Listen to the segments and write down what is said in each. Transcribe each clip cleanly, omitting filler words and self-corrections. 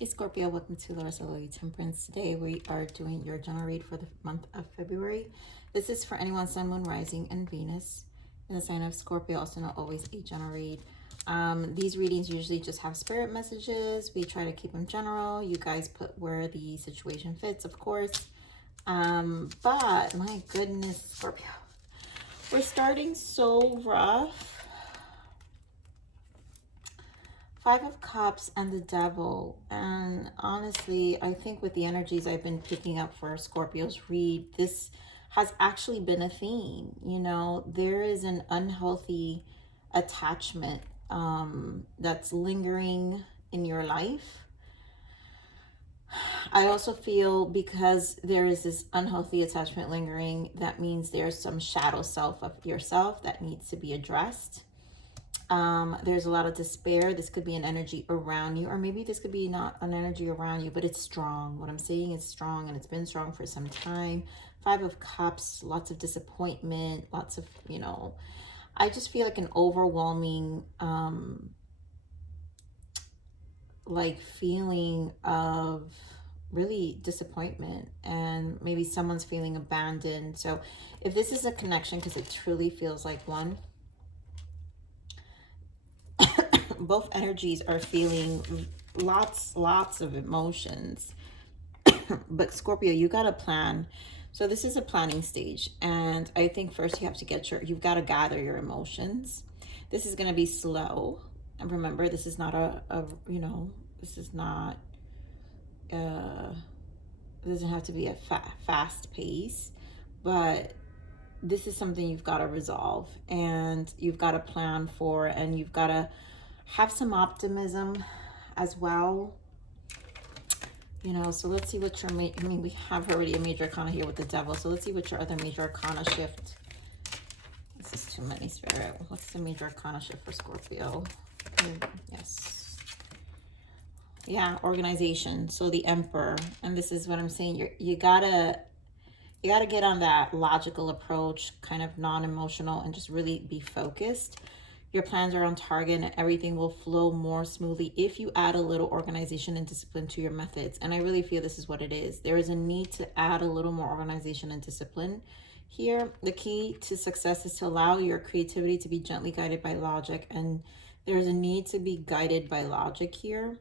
Hey Scorpio, welcome to the Lady Temperance. Today we are doing your general read for the month of February. This is for anyone, Sun, Moon, Rising, and Venus in the sign of Scorpio, also not always a general read. These readings usually just have spirit messages. We try to keep them general. You guys put where the situation fits, of course. But my goodness, Scorpio, we're starting so rough. Five of Cups and the Devil. And honestly, I think with the energies I've been picking up for Scorpio's read, this has actually been a theme. You know, there is an unhealthy attachment that's lingering in your life. I also feel because there is this unhealthy attachment lingering, that means there's some shadow self of yourself that needs to be addressed. There's a lot of despair. This could be an energy around you, or maybe this could be not an energy around you, but it's strong. What I'm saying is strong, and it's been strong for some time. Five of Cups, lots of disappointment, lots of, you know, I just feel like an overwhelming, like feeling of really disappointment, and maybe someone's feeling abandoned. So if this is a connection, because it truly feels like one, both energies are feeling lots of emotions. But Scorpio, you got a plan. So this is a planning stage, and I think first you have to you've got to gather your emotions. This is going to be slow, and remember, this is not you know, this is not it doesn't have to be a fast pace, but this is something you've got to resolve, and you've got to plan for, and you've got to have some optimism as well. You know, so let's see what your I mean, we have already a major arcana here with the Devil, so let's see what your other major arcana shift. This is too many, Spirit. What's the major arcana shift for Scorpio? Yes. Yeah, organization. So the Emperor, and this is what I'm saying. You gotta get on that logical approach, kind of non-emotional, and just really be focused. Your plans are on target, and everything will flow more smoothly if you add a little organization and discipline to your methods. And I really feel this is what it is. There is a need to add a little more organization and discipline here. The key to success is to allow your creativity to be gently guided by logic, and there's a need to be guided by logic here.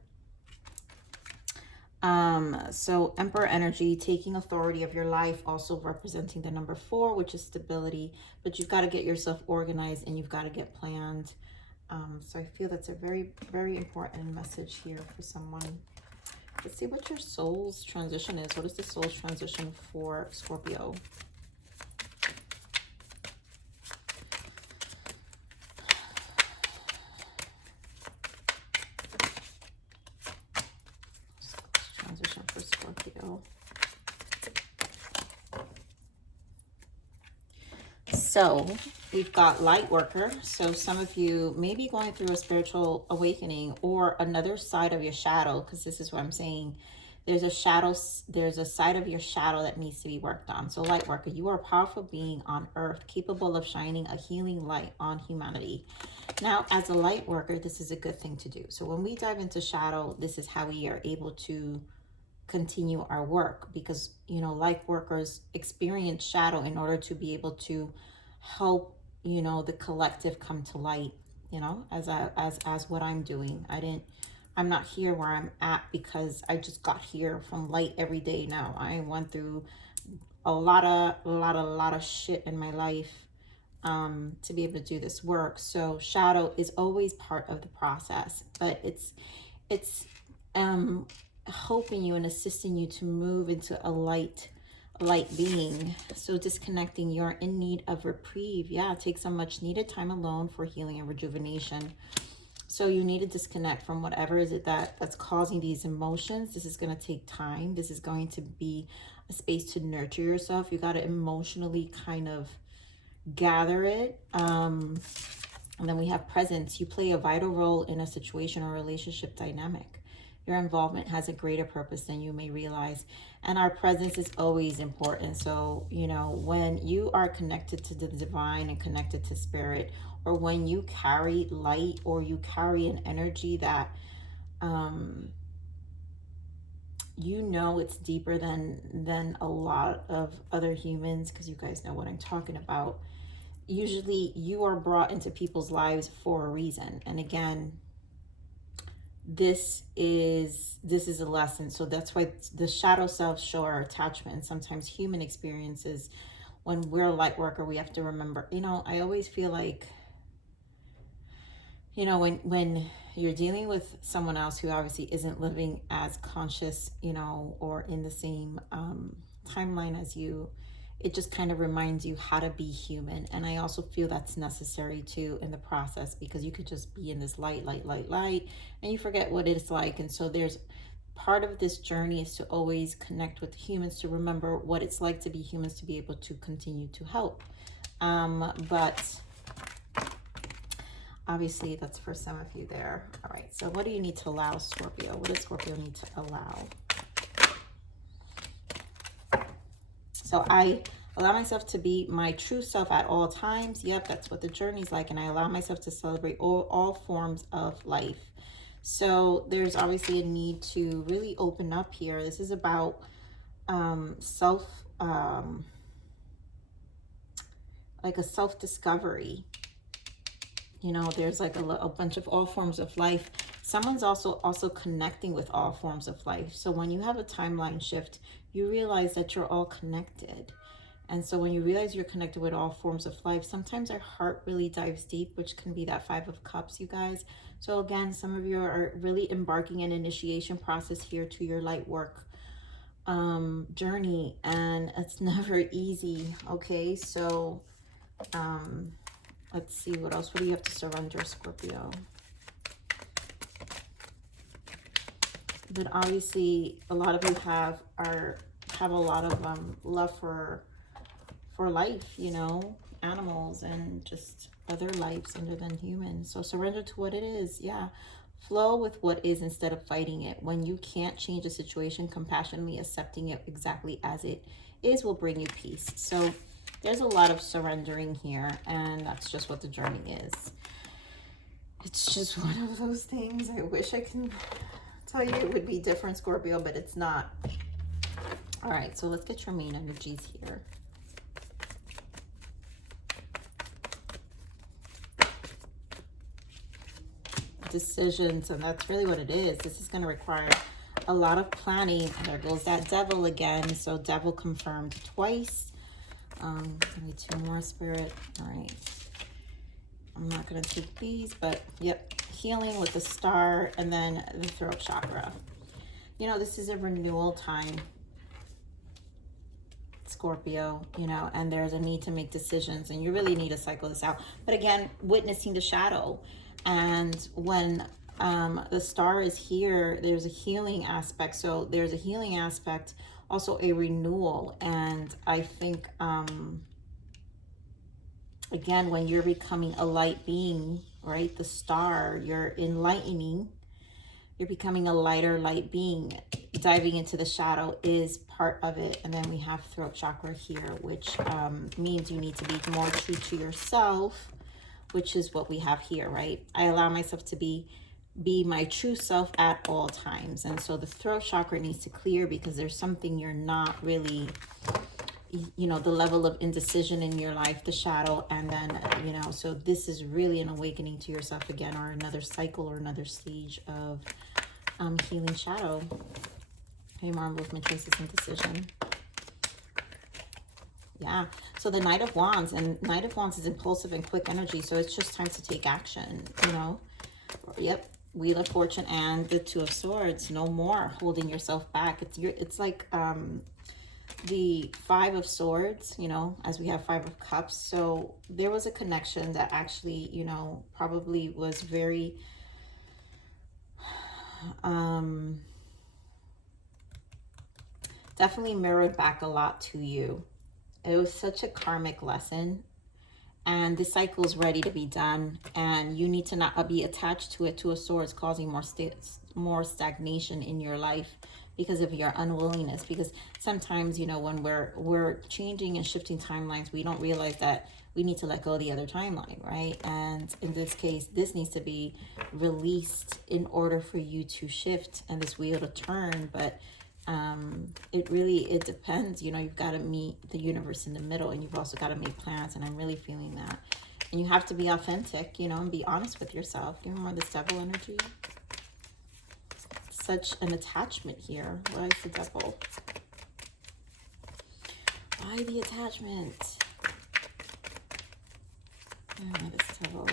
So Emperor energy, taking authority of your life, also representing the number 4, which is stability. But you've got to get yourself organized, and you've got to get planned. So I feel that's a very important message here for someone. Let's see what your soul's transition is. What is the soul's transition for Scorpio? Transition for Scorpio. So we've got light worker. So some of you may be going through a spiritual awakening or another side of your shadow, because this is what I'm saying. There's a shadow, there's a side of your shadow that needs to be worked on. So light worker, you are a powerful being on earth, capable of shining a healing light on humanity. Now, as a light worker, this is a good thing to do. So when we dive into shadow, this is how we are able to continue our work, because, you know, light workers experience shadow in order to be able to help, you know, the collective come to light, you know, as what I'm doing. I'm not here where I'm at because I just got here from light every day. Now I went through a lot of shit in my life to be able to do this work. So shadow is always part of the process, but it's helping you and assisting you to move into a light being. So disconnecting, you're in need of reprieve. Yeah, take some much needed time alone for healing and rejuvenation. So you need to disconnect from whatever is it that's causing these emotions. This is going to take time. This is going to be a space to nurture yourself. You got to emotionally kind of gather it. And then we have presence. You play a vital role in a situation or relationship dynamic. Your involvement has a greater purpose than you may realize. And our presence is always important. So, you know, when you are connected to the divine and connected to spirit, or when you carry light, or you carry an energy that you know it's deeper than a lot of other humans, because you guys know what I'm talking about. Usually you are brought into people's lives for a reason. And again, this is a lesson. So that's why the shadow selves show our attachment. Sometimes human experiences, when we're a light worker, we have to remember, you know, I always feel like, you know, when you're dealing with someone else who obviously isn't living as conscious, you know, or in the same timeline as you, it just kind of reminds you how to be human. And I also feel that's necessary too in the process, because you could just be in this light, and you forget what it's like. And so there's part of this journey is to always connect with humans, to remember what it's like to be humans, to be able to continue to help. But obviously that's for some of you there. All right, so what do you need to allow, Scorpio? What does Scorpio need to allow? So I allow myself to be my true self at all times. Yep, that's what the journey's like. And I allow myself to celebrate all forms of life. So there's obviously a need to really open up here. This is about like a self-discovery. You know, there's like a bunch of all forms of life. Someone's also connecting with all forms of life. So when you have a timeline shift, you realize that you're all connected. And so when you realize you're connected with all forms of life, sometimes our heart really dives deep, which can be that 5 of Cups, you guys. So again, some of you are really embarking an initiation process here to your light work journey, and it's never easy. Okay, so let's see what else. What do you have to surrender, Scorpio? But obviously a lot of you have a lot of love for life, you know, animals and just other lives other than humans. So surrender to what it is. Yeah, flow with what is instead of fighting it. When you can't change a situation, compassionately accepting it exactly as it is will bring you peace. So there's a lot of surrendering here, and that's just what the journey is. It's just one of those things. I wish I can tell you it would be different, Scorpio, but it's not. All right, so let's get your main energies here. Decisions, and that's really what it is. This is going to require a lot of planning. There goes that devil again. So devil confirmed twice. Give me 2 more, Spirit. All right, I'm not going to take these, but yep, healing with the star, and then the throat chakra. You know, this is a renewal time, Scorpio, you know, and there's a need to make decisions, and you really need to cycle this out. But again, witnessing the shadow. And when the star is here, there's a healing aspect. So there's a healing aspect, also a renewal. And I think, again, when you're becoming a light being, right, the star, you're enlightening, you're becoming a lighter light being. Diving into the shadow is part of it. And then we have throat chakra here, which means you need to be more true to yourself, which is what we have here, right? I allow myself to be my true self at all times. And so the throat chakra needs to clear, because there's something you're not really, you know, the level of indecision in your life, the shadow. And then, you know, so this is really an awakening to yourself again, or another cycle or another stage of healing shadow. Okay, more movement, choices, and decision. Yeah, so the Knight of Wands, and Knight of Wands is impulsive and quick energy, so it's just time to take action, you know. Yep, Wheel of Fortune and the 2 of Swords. No more holding yourself back. It's like the 5 of Swords, you know, as we have 5 of Cups. So there was a connection that actually, you know, probably was very definitely mirrored back a lot to you. It was such a karmic lesson, and the cycle is ready to be done, and you need to not be attached to it. 2 of Swords causing more stagnation in your life because of your unwillingness. Because sometimes, you know, when we're changing and shifting timelines, we don't realize that we need to let go of the other timeline, right? And in this case, this needs to be released in order for you to shift and this wheel to turn. But It depends. You know, you've got to meet the universe in the middle, and you've also got to make plans, and I'm really feeling that. And you have to be authentic, you know, and be honest with yourself. Give me more of this devil energy. Such an attachment here. Why is the devil? Why the attachment? Oh, this devil.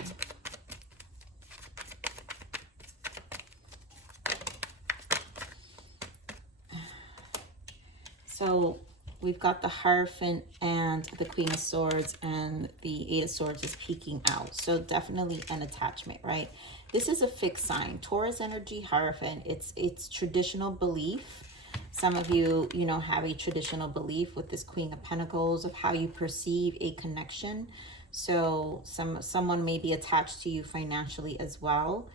So we've got the Hierophant and the Queen of Swords, and the Eight of Swords is peeking out. So definitely an attachment, right? This is a fixed sign. Taurus energy, Hierophant, it's traditional belief. Some of you, you know, have a traditional belief with this Queen of Pentacles of how you perceive a connection. So someone may be attached to you financially as well.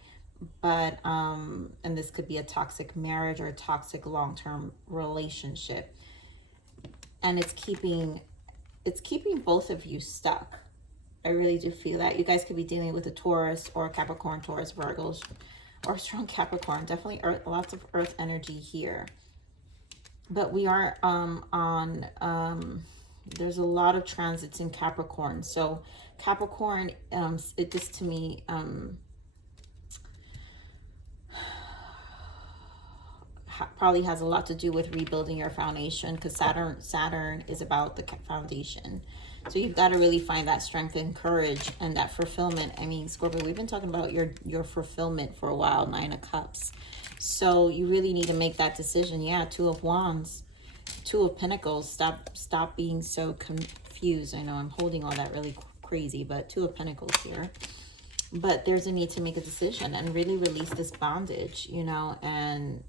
But and this could be a toxic marriage or a toxic long-term relationship. And it's keeping both of you stuck. I really do feel that. You guys could be dealing with a Taurus or a Capricorn, Taurus, Virgos, or a strong Capricorn. Definitely earth, lots of earth energy here. But we are there's a lot of transits in Capricorn. So Capricorn, this to me, probably has a lot to do with rebuilding your foundation, because Saturn is about the foundation. So you've got to really find that strength and courage and that fulfillment. I mean, Scorpio, we've been talking about your fulfillment for a while, Nine of Cups. So you really need to make that decision. Yeah, Two of Wands, Two of Pentacles. Stop being so confused. I know I'm holding all that really crazy, but Two of Pentacles here. But there's a need to make a decision and really release this bondage, you know, and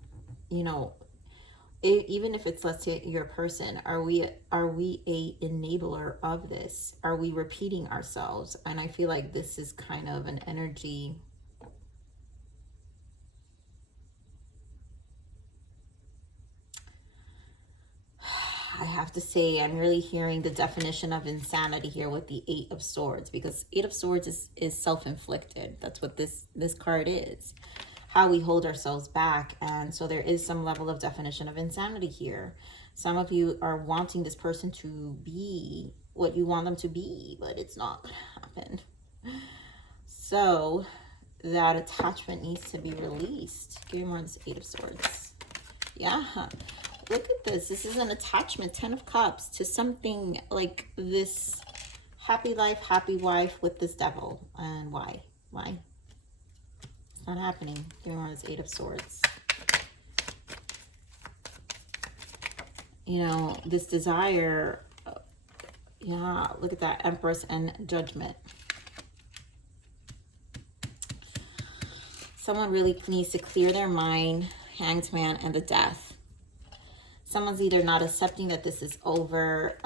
you know, even if it's, let's say, your person, are we a enabler of this? Are we repeating ourselves? And I feel like this is kind of an energy. I have to say, I'm really hearing the definition of insanity here with the Eight of Swords, because Eight of Swords is self-inflicted. That's what this card is. How we hold ourselves back. And so there is some level of definition of insanity here. Some of you are wanting this person to be what you want them to be, but it's not going to happen. So that attachment needs to be released. Give me more of this Eight of Swords. Yeah, look at this. This is an attachment, 10 of Cups, to something like this happy life, happy wife with this devil. And why? It's not happening. Give me more of this Eight of Swords. You know, this desire. Yeah, look at that. Empress and Judgment. Someone really needs to clear their mind. Hanged Man and the Death. Someone's either not accepting that this is over.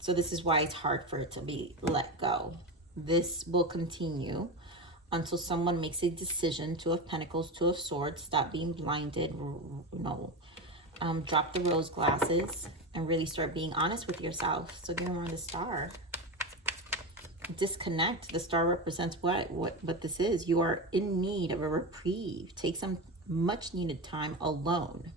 So this is why it's hard for it to be let go. This will continue until someone makes a decision. Two of Pentacles, Two of Swords. Stop being blinded. Drop the rose glasses and really start being honest with yourself. So give me more on the Star. Disconnect. The Star represents what this is. You are in need of a reprieve. Take some much needed time alone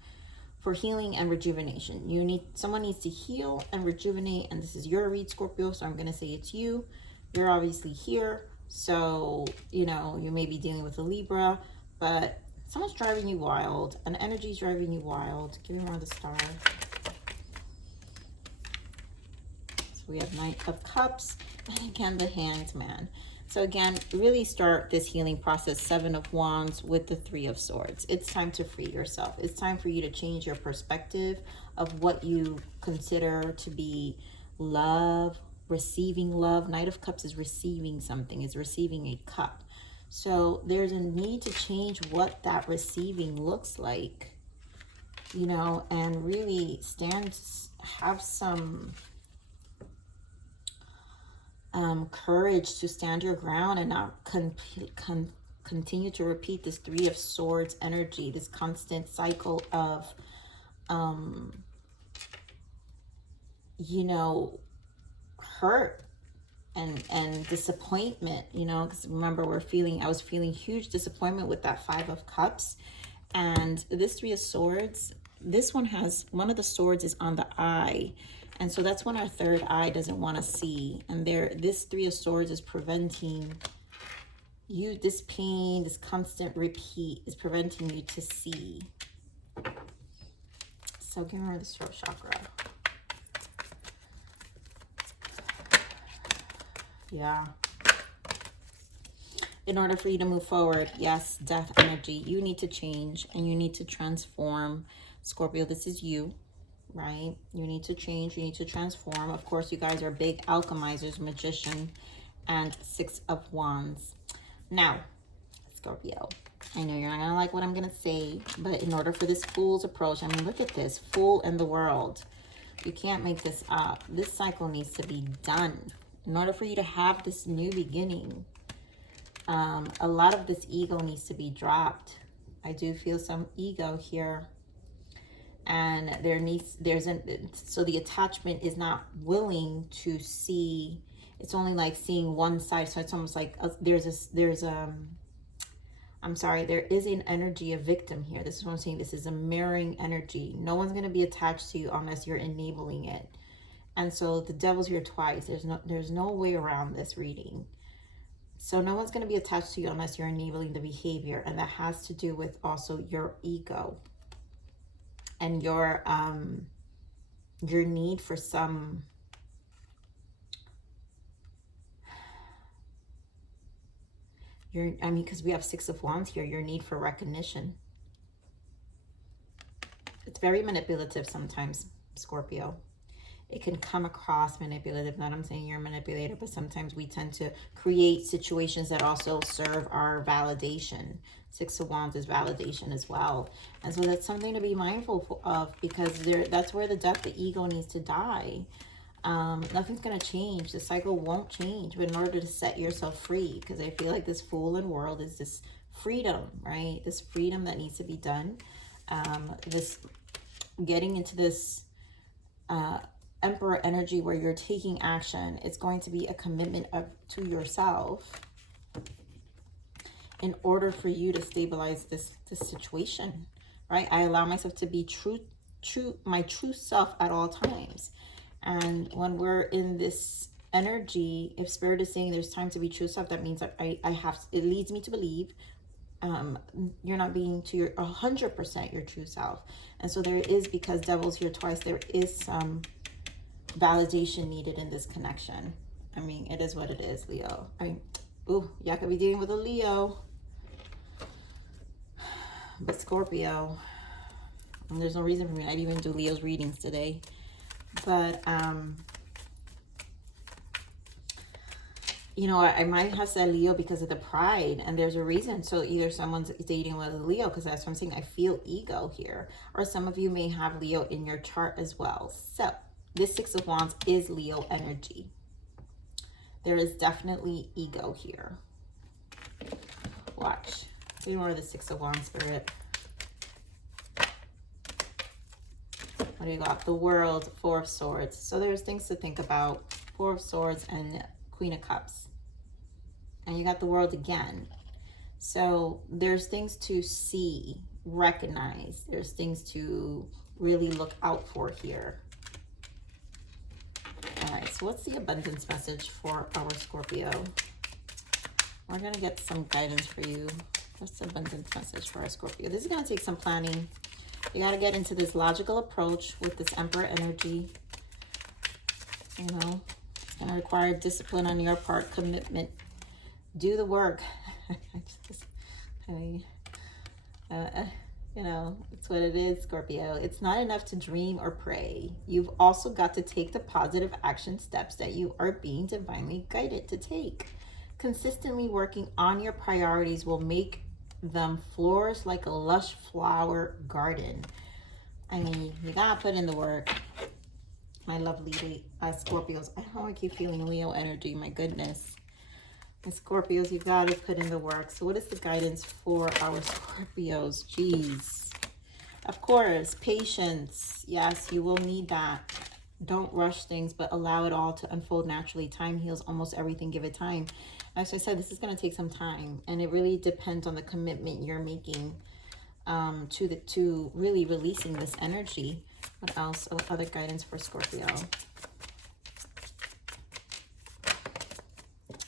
for healing and rejuvenation. Someone needs to heal and rejuvenate, and this is your read, Scorpio, so I'm going to say it's you. You're obviously here. So, you know, you may be dealing with a Libra, but someone's driving you wild. An energy's driving you wild. Give me more of the Star. So we have Knight of Cups, and again, the Hanged Man. So again, really start this healing process, Seven of Wands with the Three of Swords. It's time to free yourself. It's time for you to change your perspective of what you consider to be love, receiving love. Knight of Cups is receiving something, is receiving a cup. So there's a need to change what that receiving looks like, you know, and really have some courage to stand your ground and not continue to repeat this Three of Swords energy, this constant cycle of, you know, hurt and disappointment, you know, because remember, I was feeling huge disappointment with that Five of Cups, and this Three of Swords, this one has, one of the swords is on the eye. And so that's when our third eye doesn't want to see. And there, this Three of Swords is preventing you, this pain, this constant repeat is preventing you to see. So give me the throat chakra. Yeah. In order for you to move forward, yes, death energy, you need to change and you need to transform. Scorpio, this is you, right? You need to change, you need to transform. Of course, you guys are big alchemizers, magician, and Six of Wands. Now, Scorpio, I know you're not going to like what I'm going to say, but in order for this Fool's approach, I mean, look at this, Fool in the world. You can't make this up. This cycle needs to be done. In order for you to have this new beginning, a lot of this ego needs to be dropped. I do feel some ego here. And so the attachment is not willing to see. It's only like seeing one side. So it's almost like there is an energy of victim here. This is what I'm saying. This is a mirroring energy. No one's going to be attached to you unless you're enabling it. And so the devil's here twice. There's no way around this reading. So no one's going to be attached to you unless you're enabling the behavior. And that has to do with also your ego and your need for some because we have Six of Wands here, your need for recognition. It's very manipulative sometimes, Scorpio. It can come across manipulative. Not I'm saying you're a manipulator, but sometimes we tend to create situations that also serve our validation. Six of Wands is validation as well. And so that's something to be mindful of, because that's where the ego needs to die. Nothing's going to change. The cycle won't change. But in order to set yourself free, because I feel like this Fool in world is this freedom, right? This freedom that needs to be done. This getting into this Emperor energy where you're taking action. It's going to be a commitment to yourself in order for you to stabilize this situation, right? I allow myself to be my true self at all times. And when we're in this energy, if Spirit is saying there's time to be true self, that means that it leads me to believe you're not being to your 100% your true self. And so there is, because devil's here twice, there is some validation needed in this connection. I mean, it is what it is, Leo. Y'all could be dealing with a Leo. But Scorpio, and there's no reason for me to even do Leo's readings today. But, you know, I might have said Leo because of the pride, and there's a reason. So either someone's dating with a Leo, because that's what I'm saying. I feel ego here. Or some of you may have Leo in your chart as well. So this Six of Wands is Leo energy. There is definitely ego here. Watch. See more of the Six of Wands, Spirit. What do you got? The World, Four of Swords. So there's things to think about. Four of Swords and Queen of Cups. And you got the World again. So there's things to see, recognize. There's things to really look out for here. All right, so what's the abundance message for our Scorpio? We're going to get some guidance for you. What's the abundance message for our Scorpio? This is going to take some planning. You got to get into this logical approach with this Emperor energy. You know, it's going to require discipline on your part, commitment. Do the work. You know, it's what it is, Scorpio. It's not enough to dream or pray. You've also got to take the positive action steps that you are being divinely guided to take. Consistently working on your priorities will make them flourish like a lush flower garden. I mean, you gotta put in the work. My lovely Scorpios. I don't know, I keep feeling Leo energy. My goodness. And Scorpios, you gotta put in the work. So what is the guidance for our Scorpios? Jeez. Of course, patience. Yes, you will need that. Don't rush things, but allow it all to unfold naturally. Time heals almost everything. Give it time. As I said, this is going to take some time, and it really depends on the commitment you're making. to really releasing this energy. What else? Oh, other guidance for Scorpio.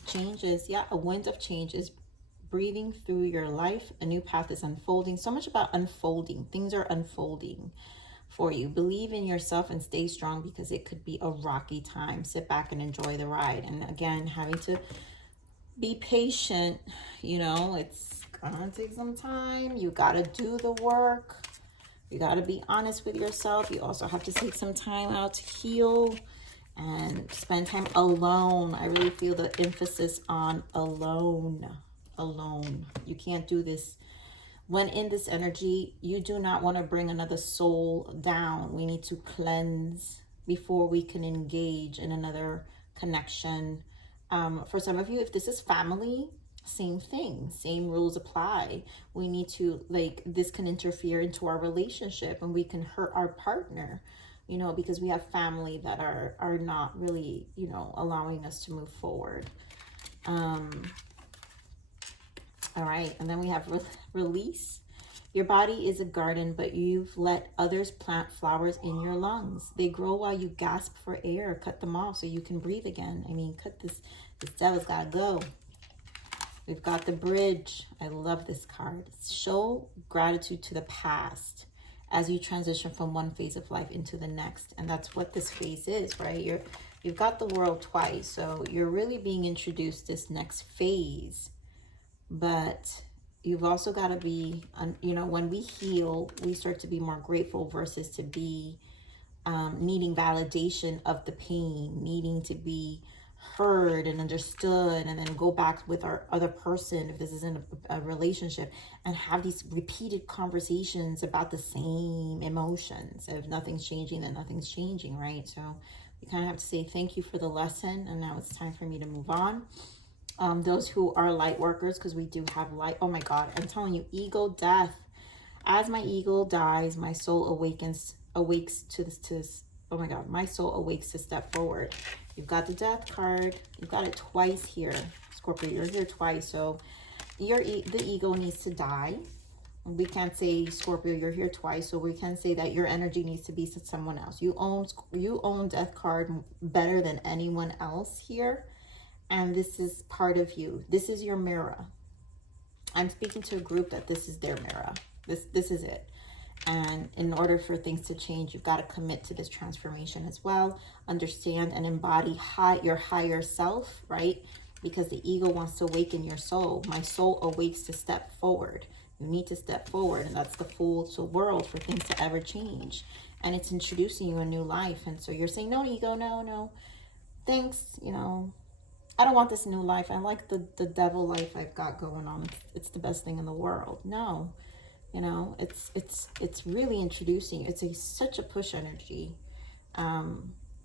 Changes. Yeah, a wind of change is breathing through your life. A new path is unfolding. So much about unfolding. Things are unfolding for you. Believe in yourself and stay strong, because it could be a rocky time. Sit back and enjoy the ride. And again, having to be patient. You know, it's gonna take some time. You gotta do the work. You gotta be honest with yourself. You also have to take some time out to heal and spend time alone. I really feel the emphasis on alone. Alone. You can't do this. When in this energy, you do not want to bring another soul down. We need to cleanse before we can engage in another connection. For some of you, if this is family, same thing, same rules apply. We need to, like, this can interfere into our relationship, and we can hurt our partner, you know, because we have family that are not really, you know, allowing us to move forward. All right, and then we have release. Your body is a garden, but you've let others plant flowers in your lungs. They grow while you gasp for air. Cut them off so you can breathe again. I mean, cut this devil's gotta go. We've got the bridge. I love this card. Show gratitude to the past as you transition from one phase of life into the next. And that's what this phase is, right? You've got the world twice, so you're really being introduced this next phase. But you've also got to be, you know, when we heal, we start to be more grateful versus to be needing validation of the pain, needing to be heard and understood, and then go back with our other person, if this isn't a relationship, and have these repeated conversations about the same emotions. If nothing's changing, then nothing's changing, right? So we kind of have to say thank you for the lesson, and now it's time for me to move on. Those who are light workers, because we do have light. Oh my God, I'm telling you, ego death. As my ego dies, my soul awakes to this. Oh my God, my soul awakes to step forward. You've got the death card. You've got it twice here, Scorpio. You're here twice, so the ego needs to die. We can't say, Scorpio, you're here twice, so we can say that your energy needs to be to someone else. You own death card better than anyone else here. And this is part of you. This is your mirror. I'm speaking to a group that this is their mirror. This is it. And in order for things to change, you've got to commit to this transformation as well. Understand and embody your higher self, right? Because the ego wants to awaken your soul. My soul awakes to step forward. You need to step forward, and that's the fool's world for things to ever change. And it's introducing you a new life. And so you're saying, no, ego, no. Thanks, you know. I don't want this new life. I like the devil life I've got going on. It's the best thing in the world. No, you know, it's really introducing. It's such a push energy. I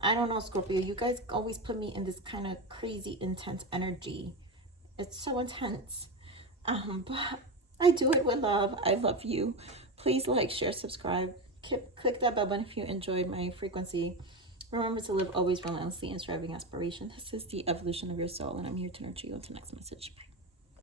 don't know, Scorpio. You guys always put me in this kind of crazy, intense energy. It's so intense. But I do it with love. I love you. Please like, share, subscribe. Click that bell button if you enjoyed my frequency. Remember to live always relentlessly and striving aspiration. This is the evolution of your soul, and I'm here to nurture you. Until next message. Bye.